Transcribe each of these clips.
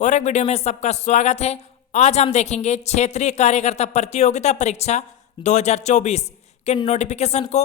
और एक वीडियो में सबका स्वागत है। आज हम देखेंगे क्षेत्रीय कार्यकर्ता प्रतियोगिता परीक्षा 2024 के नोटिफिकेशन को।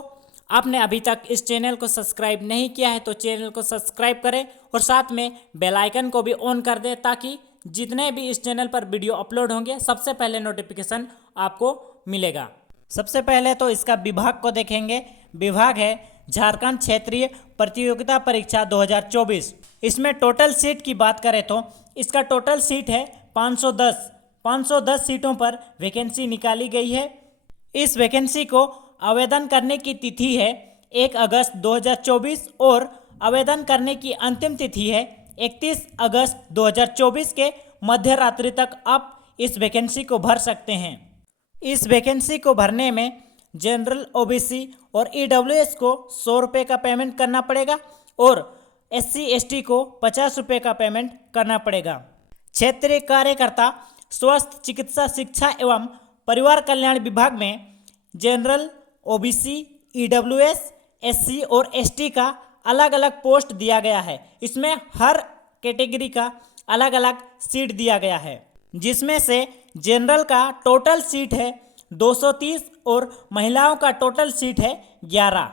आपने अभी तक इस चैनल को सब्सक्राइब नहीं किया है तो चैनल को सब्सक्राइब करें और साथ में बेल आइकन को भी ऑन कर दें ताकि जितने भी इस चैनल पर वीडियो अपलोड होंगे सबसे पहले नोटिफिकेशन आपको मिलेगा। सबसे पहले तो इसका विभाग को देखेंगे। विभाग है झारखंड क्षेत्रीय प्रतियोगिता परीक्षा 2024। इसमें टोटल सीट की बात करें तो इसका टोटल सीट है 510 सीटों पर वैकेंसी निकाली गई है। इस वैकेंसी को आवेदन करने की तिथि है 1 अगस्त 2024 और आवेदन करने की अंतिम तिथि है 31 अगस्त 2024 के मध्य रात्रि तक आप इस वैकेंसी को भर सकते हैं। इस वैकेंसी को भरने में जनरल ओबीसी और ईडब्ल्यूएस को 100 रुपये का पेमेंट करना पड़ेगा और एससी एसटी को 50 रुपये का पेमेंट करना पड़ेगा। क्षेत्रीय कार्यकर्ता स्वास्थ्य चिकित्सा शिक्षा एवं परिवार कल्याण विभाग में जनरल ओबीसी ईडब्ल्यूएस एससी और एसटी का अलग अलग पोस्ट दिया गया है। इसमें हर कैटेगरी का अलग अलग सीट दिया गया है, जिसमें से जनरल का टोटल सीट है 230 और महिलाओं का टोटल सीट है 11।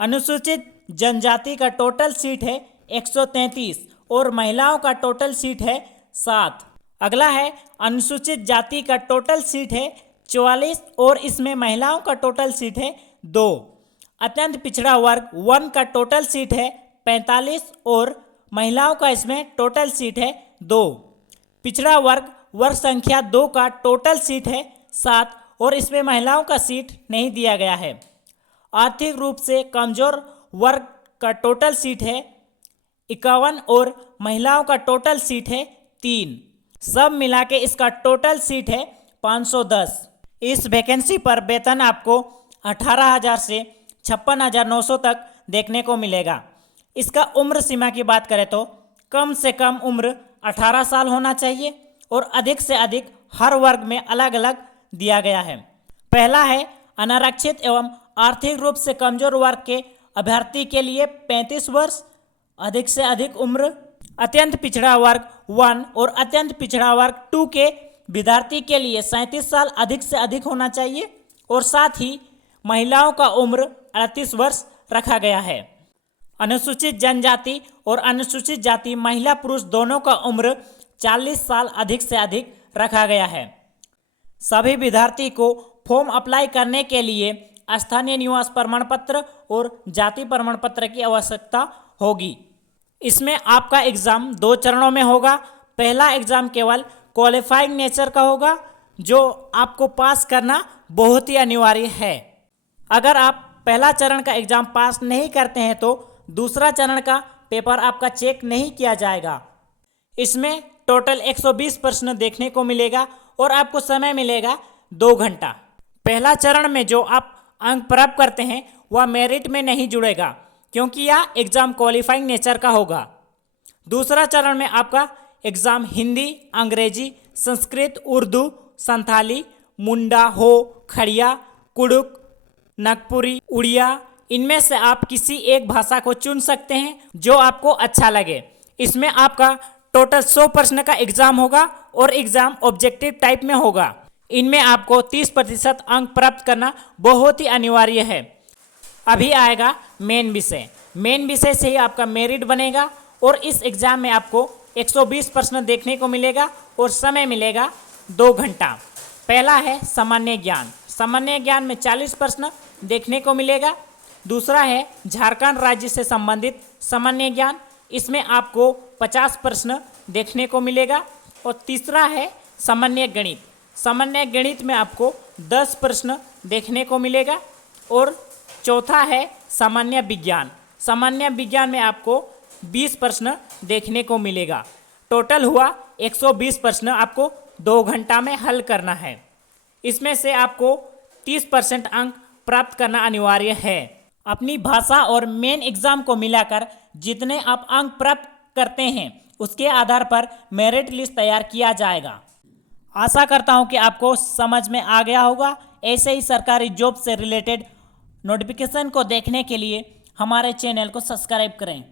अनुसूचित जनजाति का टोटल सीट है 133 और महिलाओं का टोटल सीट है 7। अगला है अनुसूचित जाति का टोटल सीट है 44 और इसमें महिलाओं का टोटल सीट है 2। अत्यंत पिछड़ा वर्ग 1 का टोटल सीट है 45 और महिलाओं का इसमें टोटल सीट है 2। पिछड़ा वर्ग वर्ग संख्या 2 का टोटल सीट है 7 और इसमें महिलाओं का सीट नहीं दिया गया है। आर्थिक रूप से कमजोर वर्ग का टोटल सीट है 51 और महिलाओं का टोटल सीट है 3। सब मिला के इसका टोटल सीट है 510। इस वैकेंसी पर वेतन आपको 18,000 से 56,900 तक देखने को मिलेगा। इसका उम्र सीमा की बात करें तो कम से कम उम्र 18 साल होना चाहिए और अधिक से अधिक हर वर्ग में अलग अलग दिया गया है। पहला है अनारक्षित एवं आर्थिक रूप से कमजोर वर्ग के अभ्यर्थी के लिए 35 वर्ष अधिक से अधिक उम्र। अत्यंत पिछड़ा वर्ग 1 और अत्यंत पिछड़ा वर्ग 2 के विद्यार्थी के लिए 37 साल अधिक से अधिक होना चाहिए और साथ ही महिलाओं का उम्र 38 वर्ष रखा गया है। अनुसूचित जनजाति और अनुसूचित जाति महिला पुरुष दोनों का उम्र 40 साल अधिक से अधिक रखा गया है। सभी विद्यार्थी को फॉर्म अप्लाई करने के लिए स्थानीय निवास प्रमाण पत्र और जाति प्रमाण पत्र की आवश्यकता होगी। इसमें आपका एग्ज़ाम 2 चरणों में होगा। पहला एग्ज़ाम केवल क्वालिफाइंग नेचर का होगा जो आपको पास करना बहुत ही अनिवार्य है। अगर आप पहला चरण का एग्ज़ाम पास नहीं करते हैं तो दूसरा चरण का पेपर आपका चेक नहीं किया जाएगा। इसमें टोटल 120 प्रश्न देखने को मिलेगा और आपको समय मिलेगा 2 घंटा। पहला चरण में जो आप अंक प्राप्त करते हैं वह मेरिट में नहीं जुड़ेगा क्योंकि यह एग्ज़ाम क्वालिफाइंग नेचर का होगा। दूसरा चरण में आपका एग्ज़ाम हिंदी, अंग्रेजी, संस्कृत, उर्दू, संथाली, मुंडा, हो, खड़िया, कुड़ुक, नागपुरी, उड़िया, इनमें से आप किसी एक भाषा को चुन सकते हैं जो आपको अच्छा लगे। इसमें आपका टोटल 100 प्रश्न का एग्ज़ाम होगा और एग्ज़ाम ऑब्जेक्टिव टाइप में होगा। इनमें आपको 30% अंक प्राप्त करना बहुत ही अनिवार्य है। अभी आएगा मेन विषय। मेन विषय से ही आपका मेरिट बनेगा और इस एग्ज़ाम में आपको 120 प्रश्न देखने को मिलेगा और समय मिलेगा 2 घंटा। पहला है सामान्य ज्ञान। सामान्य ज्ञान में 40 प्रश्न देखने को मिलेगा। दूसरा है झारखंड राज्य से संबंधित सामान्य ज्ञान। इसमें आपको 50 प्रश्न देखने को मिलेगा। और तीसरा है सामान्य गणित। सामान्य गणित में आपको 10 प्रश्न देखने को मिलेगा। और चौथा है सामान्य विज्ञान। सामान्य विज्ञान में आपको 20 प्रश्न देखने को मिलेगा। टोटल हुआ 120 प्रश्न आपको 2 घंटा में हल करना है। इसमें से आपको 30% अंक प्राप्त करना अनिवार्य है। अपनी भाषा और मेन एग्ज़ाम को मिलाकर जितने आप अंक प्राप्त करते हैं उसके आधार पर मेरिट लिस्ट तैयार किया जाएगा। आशा करता हूं कि आपको समझ में आ गया होगा। ऐसे ही सरकारी जॉब से रिलेटेड नोटिफिकेशन को देखने के लिए हमारे चैनल को सब्सक्राइब करें।